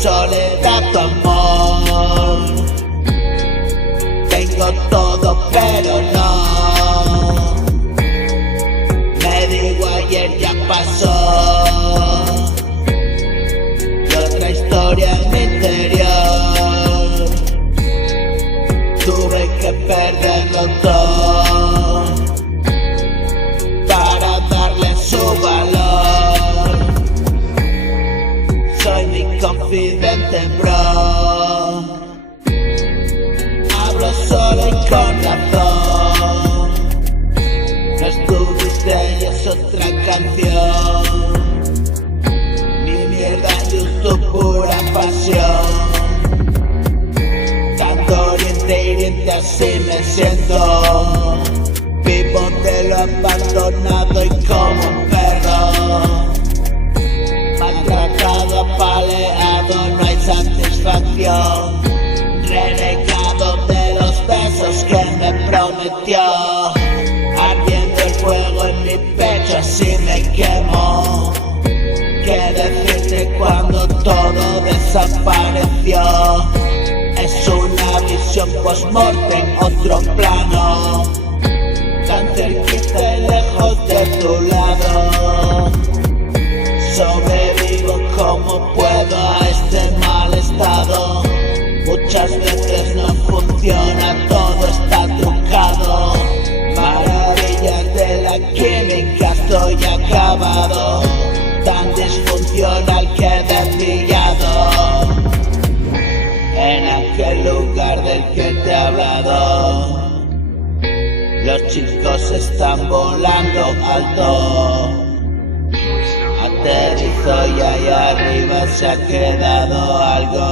soledad tu amor. Tengo todo pero no. Me digo ayer ya pasó, y otra historia en mi interior. Tuve que perderlo todo para darle su valor. Soy mi confidente, bro. Hablo solo y con razón. No estuviste y es otra canción. Mi mierda en YouTube, pura pasión. Tanto oriente hiriente así me siento. Vivo de lo abandonado y como un perro. Maltratado, apaleado, no hay satisfacción. Renegado de los besos que me prometió. Ardiendo el fuego en mi pecho, así me quemo. ¿Qué decirte cuando todo desapareció? Es una visión post-mortem, otro plano. Tan cerquita y lejos de tu lado. Sobrevivo como puedo a este mal estado. Muchas veces no funciona, todo está trucado. Maravillas de la química, estoy acabado. Tan disfuncional que he pillado en aquel lugar del que te he hablado. Los chicos están volando alto. Aterrizo y ahí arriba se ha quedado algo.